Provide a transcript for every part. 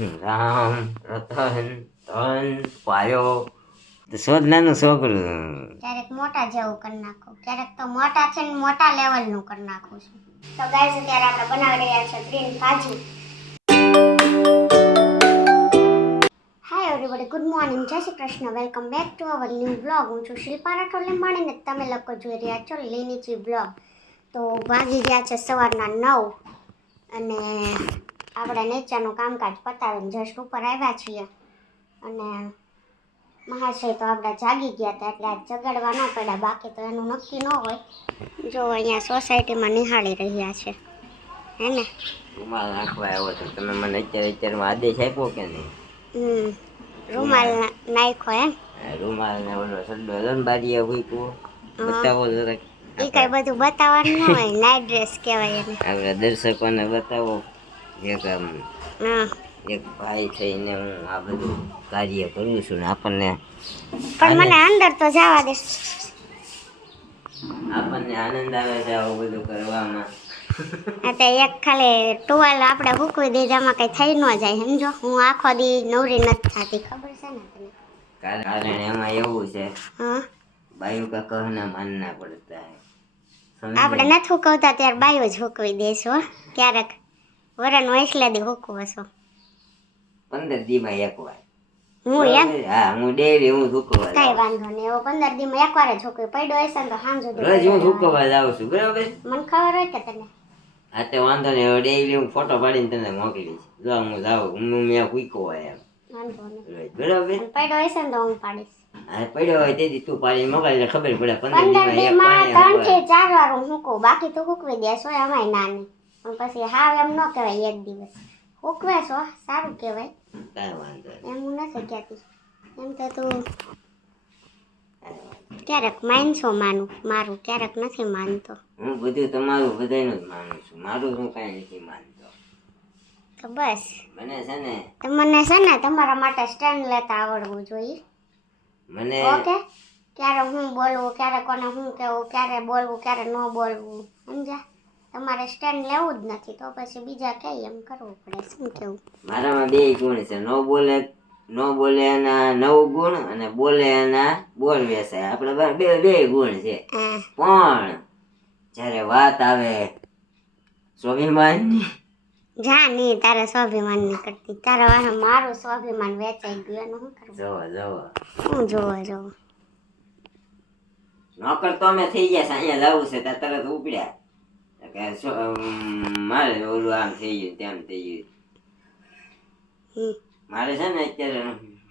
રામ રતન ધન પાયો શોધ નાનું છોકરું ક્યારેક મોટા જેવું કરી નાખો, ક્યારેક તો મોટા છે ને મોટા લેવલનું કરી નાખું છું. તો ગાઈસ અત્યારે આપણે બનાવી રહ્યા છે ગ્રીન ભાજી. હાય એવરીબોડી, ગુડ મોર્નિંગ, જય Shri Krishna, welcome back to our new blog. હું છું શિલ્પા રાઠોડ લીંબાણીને તમે લોકો જોઈ રહ્યા છો લીનીચી બ્લોગ. તો વાગી ગયા છે સવારના 9 અને આપણે નીચેનું કામકાજ પતાવીને જસ્ટ ઉપર આવ્યા છીએ. અને મહાશય તો આપણે જાગી ગયા હતા એટલે આજ જગાડવા ન પડ્યા, બાકી તો એનું નક્કી ન હોય. જો અહીંયા સોસાયટીમાં નિહાળી રહ્યા છે હે ને. રૂમાલ નાખવા આવ્યો તો તમે મને અત્યારમાં આદેશ આપ્યો કે નહીં? રૂમાલ નાખ્યો એમ? રૂમાલ ને ઓલો સડ્ડો લંબાડીએ ભૂક્યો બતાવો જરાક. એ કઈ બધું બતાવવાનું ન હોય, નાઇટ ડ્રેસ કહેવાય એને. આપણે દર્શકોને બતાવો એક હા, એક ભાઈ થઈને હું આ બધું કાર્ય કરું છું ને આપણને પણ મને અંદર તો જવા દે. આપણને આનંદ આવે છે આવું બધું કરવામાં. આ તો એક ખાલી ટુવાલ આપણે મૂકવી દીધામાં કઈ થઈ ન જાય, સમજો. હું આખો દી નવરી નથી થતી, ખબર છે ને તને? કારણ એમાં એવું છે, હા, બાયુ કા કહના માનના પડતા હે. આપણે નથી હુકવતા ત્યારે બાયો જ હુકવી દેશો. ક્યારેક વરણ વૈસલે દી હુકવો છો 15 દીમાં એકવાર. હું એમ? હા, હું ડેલી હું સુકવા કઈ વાંધો નહીં. એવો 15 દીમાં એકવાર જ હુકવી પડ્યો હશે ને તો સાંજે રોજ હું સુકવા જાઉં છું, બરાબર? મને ખબર હોય કે તને. હા તે વાંધો નહીં, હવે ડેલી હું ફોટો પાડીને તને મોકલીશ. જો હું જાઉં, હું મેં કૂકો એમ, વાંધો નહીં. બરાબર? પડ્યો હશે ને તો હું પાડીશ. હા પડ્યો હોય તેથી તું પાડીને મોકલી, ખબર પડે 15 15 દીમાં એક દીમાં 3 પાણી થી 4 વાર હું હુકવું, બાકી તો હુકવી દેશો અમાય નાની. પણ પછી હાવ એમ ન કહેવાય એક દિવસ હુકવે છો, સારું કહેવાય. કાંઈ વાંધો નહીં. એમ હું નથી કહેતી. એમ તો તું ક્યારેક માનશો માનું મારું, ક્યારેક નથી માનતો. હું બધું તમારું બધાયનું જ માનું છું, મારું હું કાંઈ નથી માનતો. તો બસ મને છે ને તમને છે ને તમારા માટે સ્ટેન્ડ લેતા આવડવું જોઈએ. મને ઓકે, ક્યારે હું બોલવું, ક્યારે કોને હું કહેવું, ક્યારે બોલવું, ક્યારે ન બોલવું, સમજ્યા? તમારે સ્ટેન્ડ લેવું જ નથી તો પછી બીજા કઈ એમ કરવું પડે. શું કેવું? મારામાં 2 ગુણ છે, ન બોલે એના 9 ગુણ અને બોલે એના બોલ વેસાય. આપણે બે ગુણ છે. પણ જ્યારે વાત આવે સ્વાભિમાનની, જા નહીં, તારે સ્વાભિમાન નહીં કરતી. તારા વાહ મારું સ્વાભિમાન વેચાઈ ગયું એનું શું કરવું? જવો હું જોવો નોકર તો અમે થઈ ગયા છે, અહીંયા જવું છે ત્યાં તરત ઉપડ્યા કે મારે ઓલું આમ થઈ ગયું તેમ થઈ ગયું. મારે છે ને અત્યારે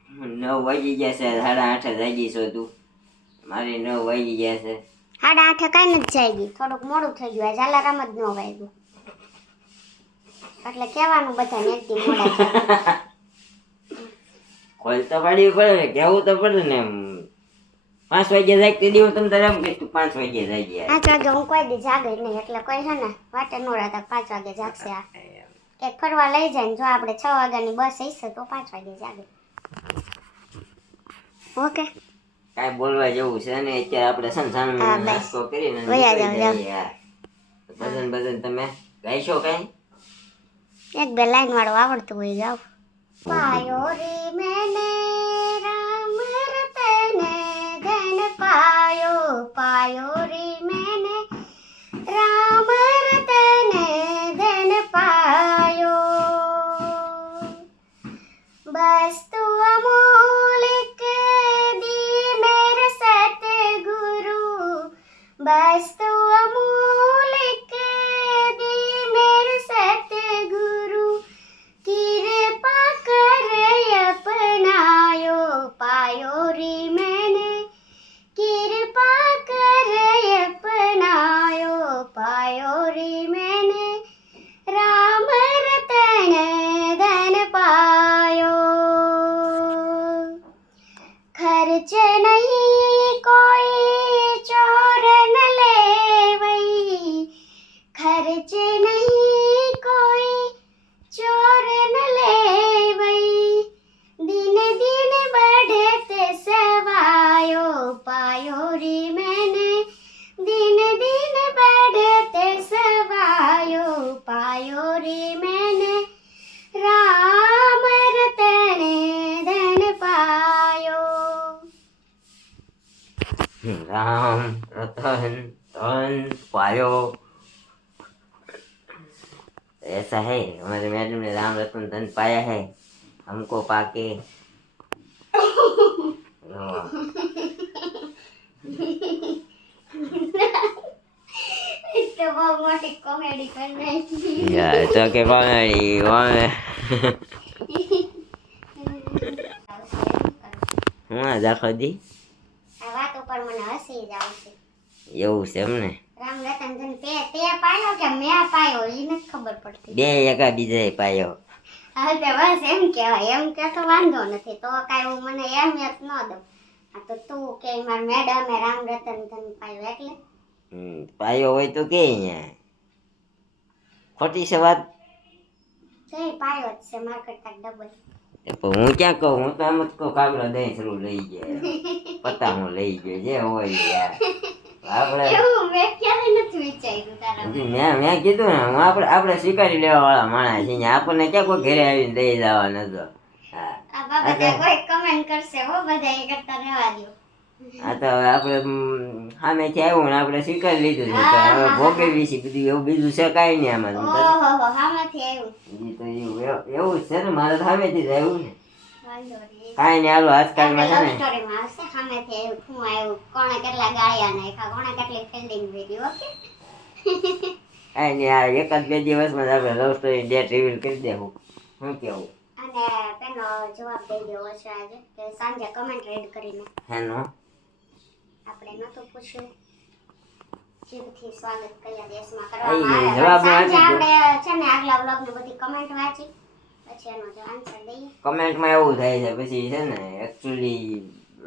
9 વાગી ગયા છે, 8:30 જાગી છો તું. મારે 9 વાગી ગયા છે. 8:30 કઈ નથી જાગી, થોડુંક મોડું થઈ ગયું. આજે અલાર્મ જ ન વાગ્યું એટલે કહેવાનું બધા ને એકદી મોડા છે. ખોલ તો પાડવી પડે ને, કહેવું તો પડે ને. એમ 5 વાગ્યા જાગતી દીવું તમે તારે એમ કે તું 5 વાગ્યા જાગી. 5 વાગે હું કોઈ દી જાગે નહીં, એટલે કોઈ છે ને વાટે ન રહેતા 5 વાગે જાગશે. આ ક્યાંક ફરવા લઈ જાય ને જો આપણે 6 વાગ્યાની બસ હશે તો 5 વાગે જાગે. ઓકે, કાંઈ બોલવા જેવું છે ને અત્યારે આપણે સંસાર હા, બસ. નાસ્તો કરીને વયા જાઓ, નીકળી જઈએ. ભજન તમે ગાઈશો કઈ? 1-2 લાઈન વાળું આવડતું હોય ગાવ. પાયો રે મેને રામ રતને ધન પાયો, પાયો રે મેને રામ રતને ધન પાયો. વસ્તુ અમૂલિક દી મેરે સતગુરુ, વસ્તુ અમૂલિક દી મેરે સતગુરુ, कृपा कर अपनायो, पायो रे मैंने कृपा कर अपनायो, पायो रे मैंने राम रतन धन पायो. खर्च नहीं कोई चोर न ले वही, खर्च नहीं कोई चोर न ले वही, दिन दिन बढ़ते सवायो, पायो रे मैंने दिन दिन बढ़ते सवायो, पायो रे मैंने राम राम रतन धन पायो ऐसा है हमारे मैडम ने राम रतन धन पाया है हमको पाके तो वो मोटी कॉमेडी करना यार तो के कॉमेडी હું દાખલો દી આ વાત ઉપર મને હસી જ આવશે. એવું છે એમ ને રામ રતન ધન તે પાયો કે મેં પાયો એ નથી ખબર પડતી. બે એકા બીજા પાયો હવે તે બસ એમ કહેવાય એમ કે તો વાંધો નથી તો કાંઈ હું મને અહેમિયત ન દઉં. આ તો તું કે મારા મેડમે રામ રતન ધન પાયો એટલે પાયો હોય તો કે અહીંયા ખોટી છે વાત તે પાયો જ છે માર કરતા ડબલ. પણ હું ક્યાં કહું હું તો આમ જ કહું કાગડો દહીં થોડું લઈ ગયા પત્તા હું લઈ ગયો જે હોય યાર આપણે એવું મેં ક્યારે નથી વિચાર્યું તારા મેં કીધું ને હું આપણે સ્વીકારી લેવા વાળા માણસ છીએ આપણને ક્યાં કોઈ ઘરે આવીને દઈ જવા નતો હા આ બાબતે કોઈ કમેન્ટ કરશે હો બધા એ કરતા રહેવા દો. આ તો હવે આપણે સામેથી આવ્યું ને આપણે સ્વીકારી લીધું છે તો હવે ભોગવી છે બધું એવું બીજું છે કાંઈ નહીં આમાં ઓહો હામાંથી આવ્યું એ તો એવું જ છે ને મારે તો સામેથી જ આવ્યું ને વાંધો નહીં. કાંઈ નહીં હાલો આજકાલમાં છે ને સ્ટોરીમાં આવશે સામેથી આવ્યું શું આવ્યું કોણે કેટલા ગાળિયા નાખ્યા કોણે કેટલી ફિલ્ડિંગ કરી ઓકે કાંઈ નહીં આ એકાદ બે દિવસમાં જ આપણે લવ સ્ટોરી ડેટ રિવીલ કરી દેવું શું કેવું અને તેનો જવાબ દઈ દેવો છે આજે કે સાંજે કમેન્ટ રેડ કરીને હેનો આપણે નતું પૂછ્યું જીવથી સ્વાગત કયા દેશમાં અહીં કરવામાં આવે. જવાબ સાંજે વાંચી આપણે છે ને આગલા વ્લોગની બધી કમેન્ટ વાંચી પછી એનો જો આન્સર દઈએ. કમેન્ટમાં એવું થાય છે પછી છે ને એકચ્યુઅલી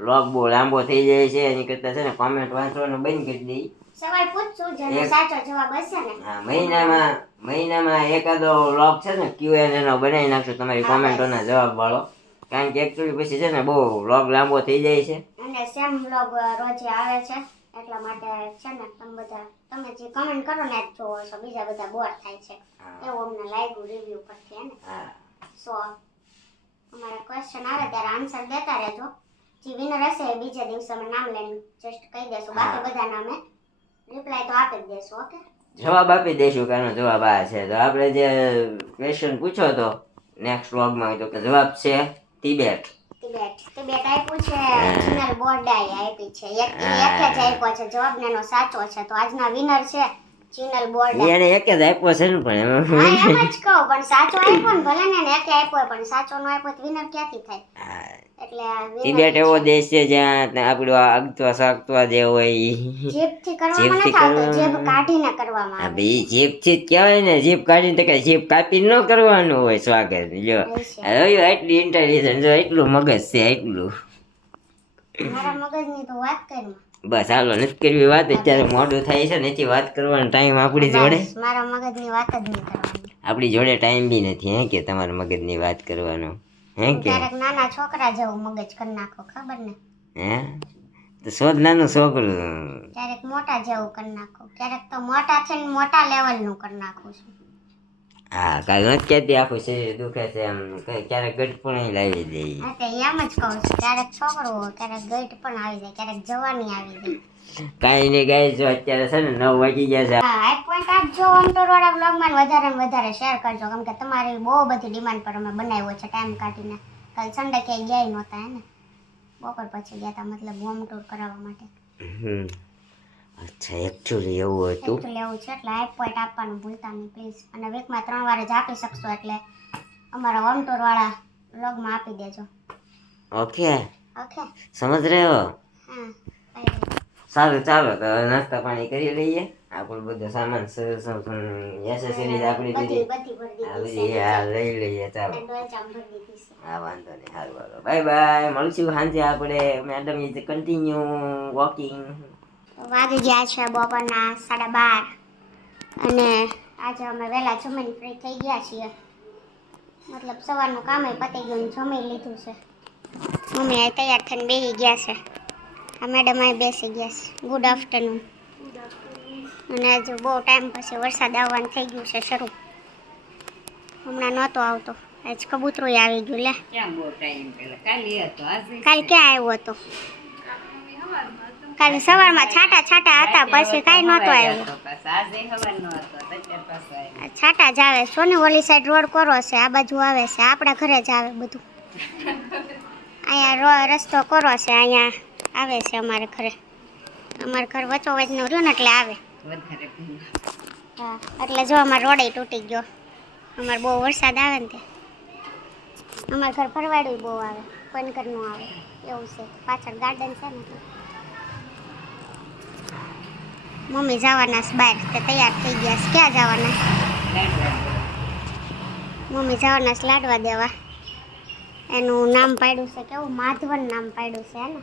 લોગ બહુ લાંબો થઈ જાય છે એની કરતાં છે ને કોમેન્ટ વાંચવાનું બંધ કરી દઈ સવાલ પૂછશું જેનો સાચો જવાબ હશે ને હા મહિનામાં એકાદો લોગ છે ને Q&A નો બનાવી નાખશું તમારી કોમેન્ટોના જવાબ વાળો કારણ કે એકચ્યુઅલી પછી છે ને બહુ લોગ લાંબો થઈ જાય છે અને સેમ વ્લોગ રોજે આવે છે એટલા માટે છે ને તમે જે કમેન્ટ કરો ને જ જોવો છો બીજા બધા બોર થાય છે એવું અમને લાગ્યું રિવ્યુ પરથી હે ને હા સો અમારા ક્વેશ્ચન આવે ત્યારે આન્સર દેતા રહેજો જે વિનર હશે એ બીજા દિવસે અમે નામ લઈને જસ્ટ કહી દેશું બાકી બધા નામે રિપ્લાય તો આપી જ દેશું ઓકે જવાબ આપી દઈશું કે આનો જવાબ આ છે તો આપણે જે ક્વેશ્ચન પૂછ્યો તો નેક્સ્ટ વ્લોગમાં તો કે જવાબ છે તિબેટ તિબેટ આપ્યું છે ચિનલ બોર્ડાઈ આપી છે એક જ આપ્યો છે જવાબ ને એનો સાચો છે તો આજના વિનર છે ચિનલ બોર્ડાઈ એને એક જ આપ્યો છે ને પણ એમાં હા એમ જ કહું પણ સાચો આપ્યો ને ભલે ને એક આપ્યો પણ સાચો નો આપ્યો તો વિનર ક્યાંથી થાય એટલે તિબેટ એવો દેશ છે જ્યાં આપણું આગવા સાગવા જે હોય જીભથી કરવામાં નથી આવતો જીભ કાઢીને કરવામાં આવે ભાઈ જીભથી જ કહેવાય ને જીભ કાઢીને તો કઈ જીભ કાપી ન કરવાનું હોય સ્વાગત જો હવે એટલી ઇન્ટેલિજન્ટ જો એટલું મગજ છે એટલું મારા મગજની તો વાત કરી બસ હાલો નથી કરવી વાત અત્યારે મોડું થાય છે નથી વાત કરવાનો ટાઈમ આપણી જોડે મારા મગજની વાત જ નહીં કરવાની આપણી જોડે ટાઈમ બી નથી હે કે તમારા મગજની વાત કરવાનો હે કે ક્યારેક નાના છોકરા જેવું મગજ કરી નાખો ખબર ને હે તો શોધ નાનું છોકરું ક્યારેક મોટા જેવું કરી નાખો ક્યારેક તો મોટા થઈને મોટા લેવલનું કરી નાખું છું હા કાલ નથી કહેતી આખું શરીર દુખે છે એમ ક્યારેક ગટપણ લાવી દે હા તે એમ જ કહું છું ક્યારેક છોકરો ક્યારેક ગઈટ પણ આવી જાય ક્યારેક જવાની આવી જાય કાંઈ નહીં ગાય જો અત્યારે છે ને 9 વાગી ગયા છે હા 8.8 આપજો ઓમટોર વાળા બ્લોગમાં વધારે ને વધારે શેર કરજો કેમ કે તમારી બહુ બધી ડિમાન્ડ પર અમે બનાવ્યો છે ટાઈમ કાઢીને કાલ સન્ડે ક્યાંય ગયા નહોતા હે ને બપોર પછી ગયા હતા મતલબ હોમ ટૂર કરાવવા માટે અચ્છા એકચ્યુઅલી એવું હતું એટલું લેવું છે એટલે 8 આપવાનું ભૂલતા નહીં પ્લીઝ અને વીકમાં 3 વાર જ આપી શકશો એટલે અમારા હોમ ટૂર વાળા બ્લોગમાં આપી દેજો ઓકે ઓકે સમજ રહ્યો હા કઈ સારું ચાલો તો હવે નાસ્તા પાણી કરી લઈએ આપણું બધો સામાન એસેસરીઝ આપણી બધી બધી ભરી આ દીધી બધી હા લઈ લઈએ ચાલો ડોલ ચામ ભરી દીધી છે હા વાંધો નહીં સારું હાલો બાય બાય મળશું સાંજે આપણે મેડમ ઇઝ કન્ટિન્યુ વોકિંગ વાગી ગયા છે બપોરના 12:30 અને આજે અમે વહેલા જમીને ફ્રી થઈ ગયા છીએ મતલબ સવારનું કામ પતી ગયું જમી લીધું છે મમ્મી આ તૈયાર થઈને બેસી ગયા છે આ મેડમ અહીં બેસી ગયા છે ગુડ આફ્ટરનૂન અને આજે બહુ ટાઈમ પછી વરસાદ આવવાનું થઈ ગયું છે શરૂ હમણાં નહોતો આવતો આજ કબૂતરું આવી ગયું લે કાલે ક્યાં આવ્યો હતો કાલે સવારમાં છાટા છાટા હતા, પછી કાંઈ નહોતો આવ્યો. છાટા જ આવે. સોની ઓલી સાઈડ રોડ કોરો છે, આ બાજુ આવે છે, આપણા ઘરે જ આવે બધું. અહીંયા રસ્તો કોરો છે, અહીંયા આવે છે અમારે ઘરે. અમારે ઘર વચ્ચોવચનું રહ્યું ને એટલે આવે. હા, એટલે જો અમારે રોડે તૂટી ગયો. અમારે બહુ વરસાદ આવે ને તે અમારે ઘર ફરવાડું બહુ આવે, કોઈને ઘરનું આવે એવું છે. પાછળ ગાર્ડન છે ને. મમ્મી જવાના છે બહાર, તે તૈયાર થઈ ગયા છે. ક્યાં જવાના? મમ્મી જવાના છે લાડવા દેવા. એનું નામ પાડ્યું છે કેવું, માધવન નામ પાડ્યું છે ને.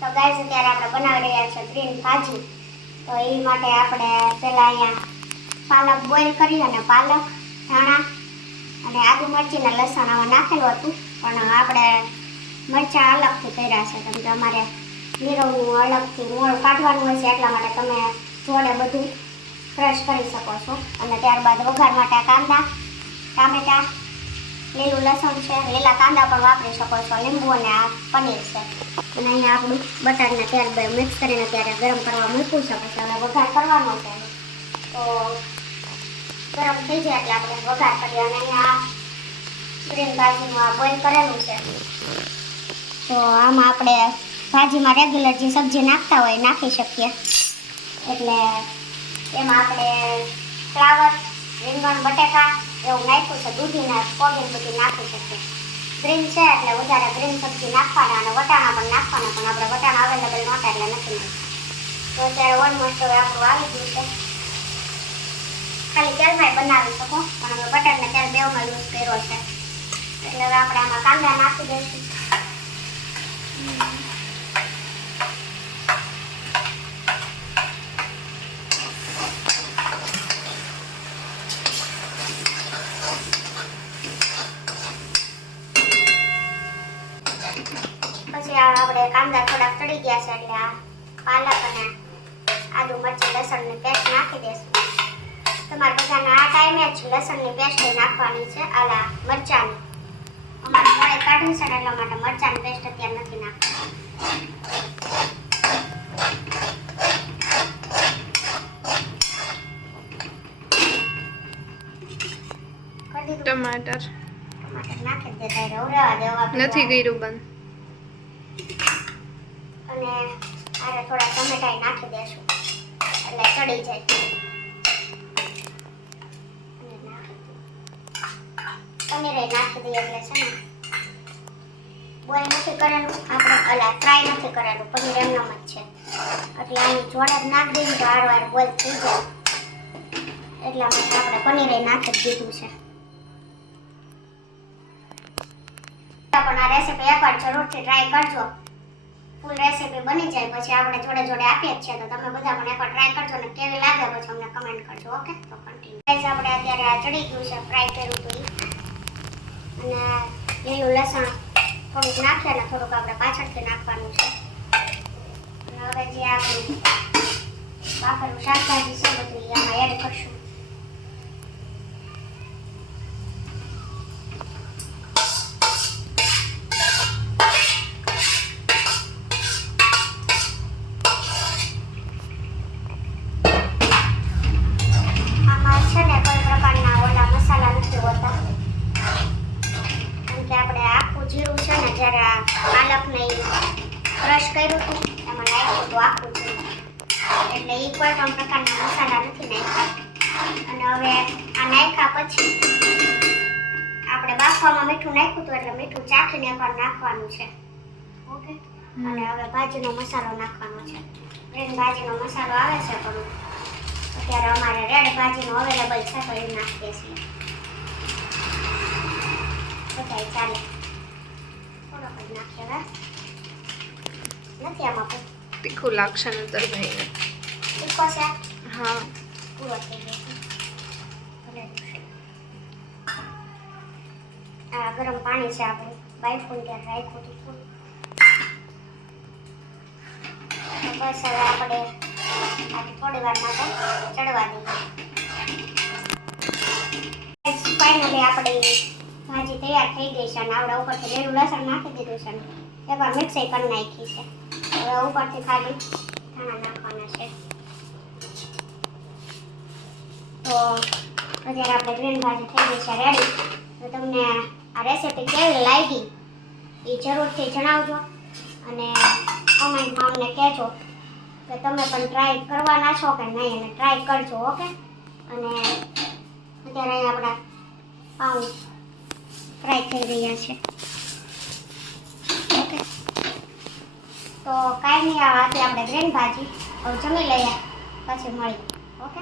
તો ગાઈસ અત્યારે આપણે બનાવી રહ્યા છે ગ્રીન ભાજી. તો એ માટે આપણે પહેલાં અહીંયા પાલક બોઇલ કરી અને પાલક, ધાણા અને આદુ મરચી ને લસણ આમાં નાખેલું હતું, પણ આપણે મરચાં અલગથી કર્યા છે, કેમ કે અમારે લીરવનું અલગથી મોળ કાઢવાનું હોય છે, એટલા માટે તમે જોડે બધું ક્રશ કરી શકો છો. અને ત્યારબાદ વઘાર માટે કાંદા, ટામેટાં, લીલું લસણ છે, લીલા કાંદા પણ વાપરી શકો છો, લીંબુ અને આ પનીર છે. અને અહીંયા આપણું બટાકાને તેલ બે મિક્સ કરીને ત્યારે ગરમ કરવા મૂક્યું છે. પછી હવે વઘાર કરવાનો છે. તો ગરમ થઈ જાય એટલે આપણે વઘાર કરીએ. અને અહીંયા ગ્રીન ભાજીનું આ બોઇલ કરેલું છે. તો આમાં આપણે ભાજીમાં રેગ્યુલર જે સબ્જી નાખતા હોય નાખી શકીએ. એટલે એમાં આપણે ફ્લાવર, રીંગણ, બટેકા એવું નાખ્યું છે, દૂધીને કોબીને બધું નાખી શકીએ. ગ્રીન છે એટલે વધારે ગ્રીન સબ્જી નાખવાના અને વટાણા પણ નાખવાના, પણ આપણે વટાણા અવેલેબલ નહોતા એટલે નથી નાખ્યું. તો અત્યારે ઓલમોસ્ટ હવે આપણું આવી ગયું છે. ખાલી તેલમાં બનાવી શકો, પણ અમે બટર ને તેલ બેવમાં યુઝ કર્યો છે. એટલે હવે આપણે આમાં કાંદા નાખી દઈશું. પછી આપણે કાંદા થોડાક ચડી ગયા છે એટલે આ પાલક અને આદુ મરચી લસણની પેસ્ટ નાખી દઈશું. તમારે બધાને આ ટાઈમે જ લસણની પેસ્ટ નાખવાની છે, આલા મરચાંની. અમારે મોડે કાઢવી છે એટલા માટે મરચાંની પેસ્ટ અત્યારે નથી નાખવાની. ટમાટર નાખી જ દેતા રહો, રહેવા દેવા નથી કર્યું બંધ. અને આરે થોડા ટમેટા નાખી દેશું એટલે ચડી જાય. પનીર નાખી દઈએ એટલે છે ને બોઇલ નથી કરેલું આપણે, ફ્રાય નથી કરેલું, પનીર એમનામ જ છે. એટલે આની જોડે જ નાખી દઈએ તો વાર બોઇલ થઈ જાય. એટલા માટે આપણે પનીર નાખી દીધું છે. પણ આ રેસીપી એકવાર જરૂરથી ટ્રાય કરજો. ફૂલ રેસીપી બની જાય પછી આપણે જોડે જોડે આપીએ જ છે. તો તમે બધા પણ એકવાર ટ્રાય કરજો ને કેવી લાગે પછી અમને કમેન્ટ કરજો. ઓકે, તો કન્ટિન્યુ. ગાઈસ આપણે અત્યારે આ ચડી ગયું છે, ફ્રાય કર્યું હતું અને લીલું લસણ થોડુંક નાખીએ અને થોડુંક આપણે પાછળથી નાખવાનું છે. અને હવે જે આપણું બાફેલું શાકભાજી છે બધું આમાં એડ કરશું. જીરું છે ને જ્યારે પાલકને ક્રશ કર્યું હતું એમાં નાખ્યું હતું આખું જીરું, એટલે એ કોઈ પણ પ્રકારના મસાલા નથી નાખ્યા. અને હવે આ નાખ્યા પછી આપણે બાફવામાં મીઠું નાખ્યું હતું એટલે મીઠું ચાખીને એકવાર નાખવાનું છે. ઓકે, અને હવે ભાજીનો મસાલો નાખવાનો છે. ગ્રીન ભાજીનો મસાલો આવે છે પણ અત્યારે અમારે રેડ ભાજીનો અવેલેબલ છે તો એ નાખીએ છીએ. બધાય ચાલે નાખીએ. નથી આમાં તીખું લાગશે ને તરભાઈને. તીખો છે? હા, પૂરો થઈ ગયો. આ ગરમ પાણી છે આપણે બાઈફોન ત્યાં રાખ્યું હતું. બસ હવે આપણે થોડી વાર માટે ચડવા દઈએ. ફાઇનલી આપણે ભાજી તૈયાર થઈ ગઈ છે અને આપણે ઉપરથી લીલું લસણ નાખી દીધું છે ને એકવાર મિક્સી કરી નાખી છે. હવે ઉપરથી ખાલી ધાણા નાખવાના છે. તો અત્યારે આપણે ગ્રીન ભાજી થઈ ગઈ છે રેડી. તો તમને આ રેસીપી કેવી લાગી એ જરૂરથી જણાવજો અને કોમેન્ટમાં અમને કહેજો કે તમે પણ ટ્રાય કરવાના છો કે નહીં, અને ટ્રાય કરજો. ઓકે. અને અત્યારે અહીં આપણા પાઉં ફ્રાય થઈ રહ્યા છે. ઓકે. તો કાંઈ નહીં, આ હતી આપણે ગ્રીન ભાજી. હવે જમી લઈએ પછી મળીએ. ઓકે.